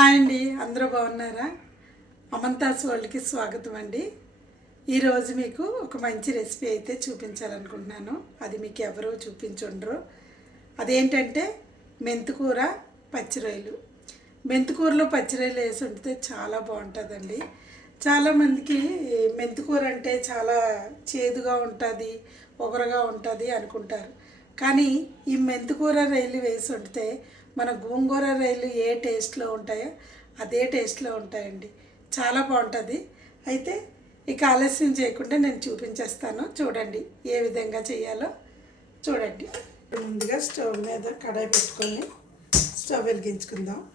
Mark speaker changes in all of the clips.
Speaker 1: Hi అండి అందరూ బాగున్నారా? అమంతాస్ వరల్డ్కి స్వాగతం అండి. ఈరోజు మీకు ఒక మంచి రెసిపీ అయితే చూపించాలనుకుంటున్నాను. అది మీకు ఎవరు చూపించుండ్రు. అదేంటంటే మెంతుకూర పచ్చిరొయ్యలు. మెంతుకూరలో పచ్చిరొయ్యలు వేసి ఉంటే చాలా బాగుంటుందండి. చాలామందికి మెంతుకూర అంటే చాలా చేదుగా ఉంటుంది ఒగరగా ఉంటుంది అనుకుంటారు. కానీ ఈ మెంతుకూర రైలు వేసి ఉంటే మన గోంగూర రైలు ఏ టేస్ట్లో ఉంటాయో అదే టేస్ట్లో ఉంటాయండి. చాలా బాగుంటుంది. అయితే ఇక ఆలస్యం చేయకుండా నేను చూపించేస్తాను. చూడండి ఏ విధంగా చేయాలో. చూడండి. ముందుగా స్టవ్ మీద కడాయి పెట్టుకొని స్టవ్ వెలిగించుకుందాం.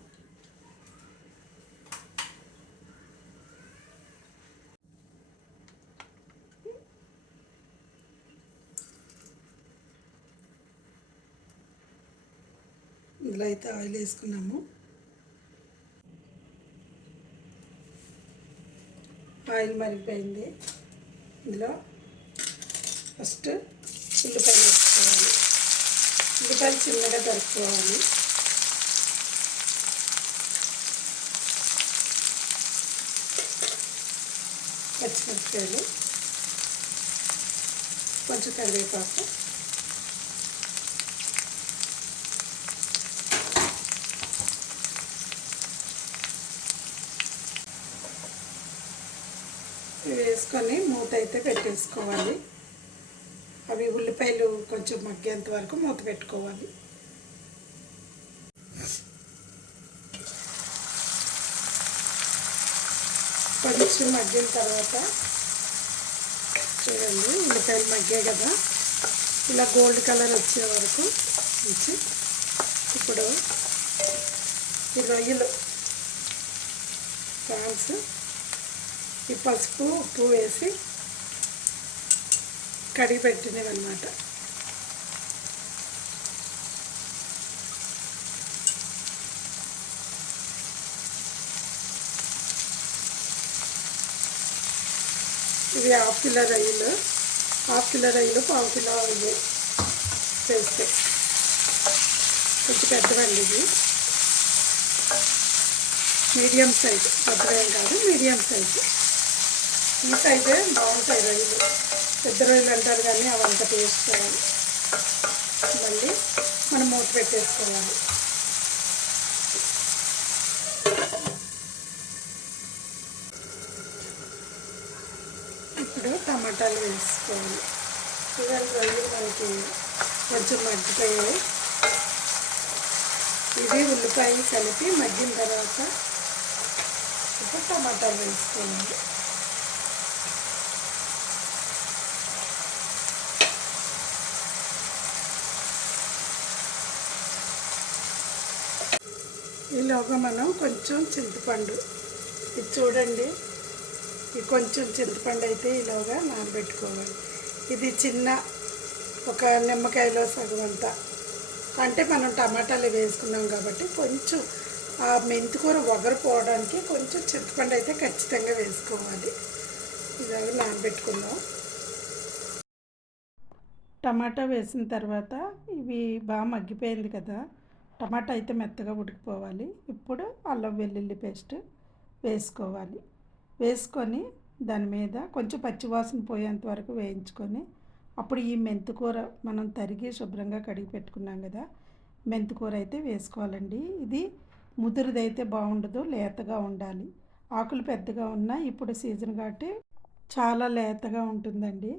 Speaker 1: ఇందులో అయితే ఆయిల్ వేసుకున్నాము. ఆయిల్ మరిగిపోయింది. ఇందులో ఫస్ట్ ఉల్లిపాయలు వేసుకోవాలి. ఉల్లిపాయలు చిన్నగా తరుపుకోవాలి పచ్చిమిరపకాయలు కొంచెం కరివేపాకు. వేసుకొని మూత అయితే పెట్టేసుకోవాలి. అవి ఉల్లిపాయలు కొంచెం మగ్గేంత వరకు మూత పెట్టుకోవాలి. కొంచెం మగ్గిన తర్వాత చూడండి ఉల్లిపాయలు మగ్గాయి కదా. ఇలా గోల్డ్ కలర్ వచ్చే వరకు ఉంచి ఇప్పుడు ఈ రొయ్యలు ఫ్రాన్స్ ఈ పసుపు ఉప్పు వేసి కడిగి పెట్టినవి అనమాట ఇవి హాఫ్ కిలో రొయ్యలు హాఫ్ కిలో రొయ్యలు పావు కిలో ఇవి వేస్తే. కొంచెం పెద్దవండి ఇది. మీడియం సైజు పెద్దవేం కాదు మీడియం సైజు. పీస్ అయితే బాగుంటాయి రొయ్యలు పెద్ద రొయ్యలు అంటారు కానీ అవి అంత టేస్ట్ మళ్ళీ మనం మూత పెట్టేసుకోవాలి. ఇప్పుడు టమాటాలు వేసుకోవాలి. ఇవాళ రొయ్యలు మనకి కొంచెం మగ్గిపోయాయి. ఇది ఉల్లిపాయలు కలిపి మగ్గిన తర్వాత ఇప్పుడు టమాటాలు వేసుకోవాలి. ఈలోగా మనం కొంచెం చింతపండు. ఇది చూడండి. ఇది కొంచెం చింతపండు అయితే ఈలోగా నానబెట్టుకోవాలి. ఇది చిన్న ఒక నిమ్మకాయలో సగం అంతా. అంటే మనం టమాటాలు వేసుకున్నాం కాబట్టి కొంచెం ఆ మెంతికూర పోవడానికి కొంచెం చింతపండు అయితే ఖచ్చితంగా వేసుకోవాలి. ఇలాగ నానబెట్టుకుందాం టమాటా వేసిన తర్వాత ఇవి బాగా మగ్గిపోయింది కదా. టమాటా అయితే మెత్తగా ఉడికిపోవాలి. ఇప్పుడు అల్లం వెల్లుల్లి పేస్ట్ వేసుకోవాలి. వేసుకొని దాని మీద కొంచెం పచ్చివాసన పోయేంత వరకు వేయించుకొని అప్పుడు ఈ మెంతికూర మనం తరిగి శుభ్రంగా కడిగి పెట్టుకున్నాం కదా మెంతికూర అయితే వేసుకోవాలండి. ఇది ముదురుదైతే బాగుండదు లేతగా ఉండాలి. ఆకులు పెద్దగా ఉన్నా ఇప్పుడు సీజన్ కాబట్టి చాలా లేతగా ఉంటుందండి.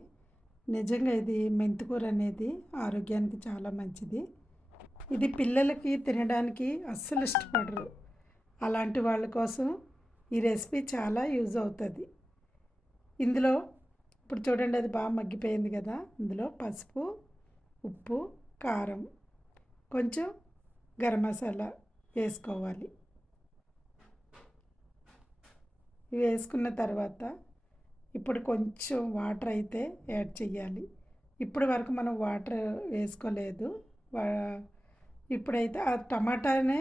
Speaker 1: నిజంగా ఇది మెంతికూర అనేది ఆరోగ్యానికి చాలా మంచిది. ఇది పిల్లలకి తినడానికి అస్సలు ఇష్టపడరు. అలాంటి వాళ్ళ కోసం ఈ రెసిపీ చాలా యూజ్ అవుతుంది. ఇందులో ఇప్పుడు చూడండి అది బాగా మగ్గిపోయింది కదా. ఇందులో పసుపు ఉప్పు కారం కొంచెం గరం మసాలా వేసుకోవాలి. ఇవి వేసుకున్న తర్వాత ఇప్పుడు కొంచెం వాటర్ అయితే యాడ్ చేయాలి ఇప్పటి వరకు మనం వాటర్ వేసుకోలేదు. ఇప్పుడైతే ఆ టమాటానే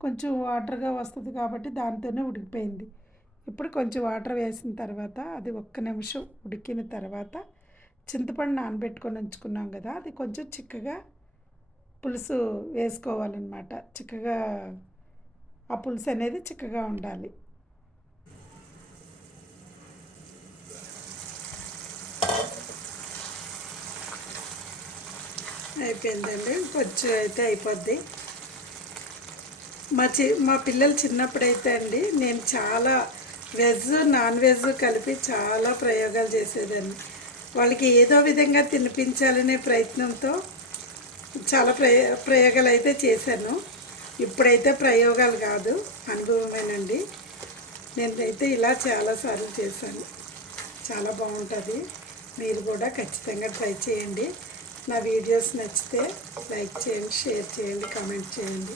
Speaker 1: కొంచెం వాటర్గా వస్తుంది కాబట్టి దాంతోనే ఉడికిపోయింది. ఇప్పుడు కొంచెం వాటర్ వేసిన తర్వాత అది ఒక్క నిమిషం ఉడికిన తర్వాత చింతపండు నానబెట్టుకొని ఉంచుకున్నాం కదా అది కొంచెం చిక్కగా పులుసు వేసుకోవాలన్నమాట. చిక్కగా ఆ పులుసు అనేది చిక్కగా ఉండాలి. అయిపోయిందండి. కొంచెం అయితే అయిపోద్ది. మా చి మా పిల్లలు చిన్నప్పుడైతే అండి నేను చాలా వెజ్ నాన్ వెజ్ కలిపి చాలా ప్రయోగాలు చేసేదాన్ని. వాళ్ళకి ఏదో విధంగా తినిపించాలనే ప్రయత్నంతో చాలా ప్రయ ప్రయోగాలు అయితే చేశాను. ఇప్పుడైతే ప్రయోగాలు కాదు అనుభవమేనండి. నేనైతే ఇలా చాలాసార్లు చేశాను. చాలా బాగుంటుంది. మీరు కూడా ఖచ్చితంగా ట్రై చేయండి. నా వీడియోస్ నచ్చితే లైక్ చేయండి షేర్ చేయండి కామెంట్ చేయండి.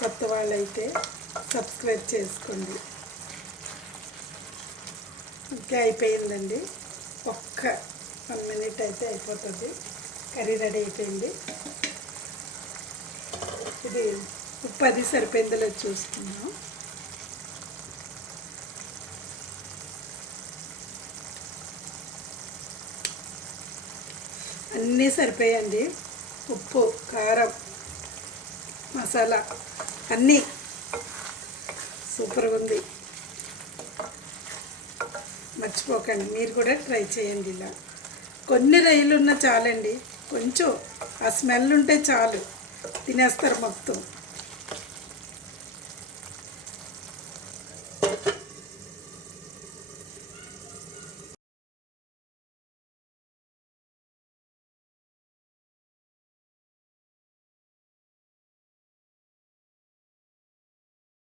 Speaker 1: కొత్త వాళ్ళైతే సబ్స్క్రైబ్ చేసుకోండి. ఇంకా అయిపోయిందండి. ఒక్క వన్ మినిట్ అయితే అయిపోతుంది. కర్రీ రెడీ అయిపోయింది. ఇది ఉప్పు అది సరిపోయిందో చూసుకుందాం. అన్నీ సరిపోయండి. ఉప్పు కారం మసాలా అన్నీ సూపర్గా ఉంది. మర్చిపోకండి. మీరు కూడా ట్రై చేయండి ఇలా. కొన్ని రైలు ఉన్న చాలండి. కొంచెం ఆ స్మెల్ ఉంటే చాలు. తినేస్తారు మొత్తం.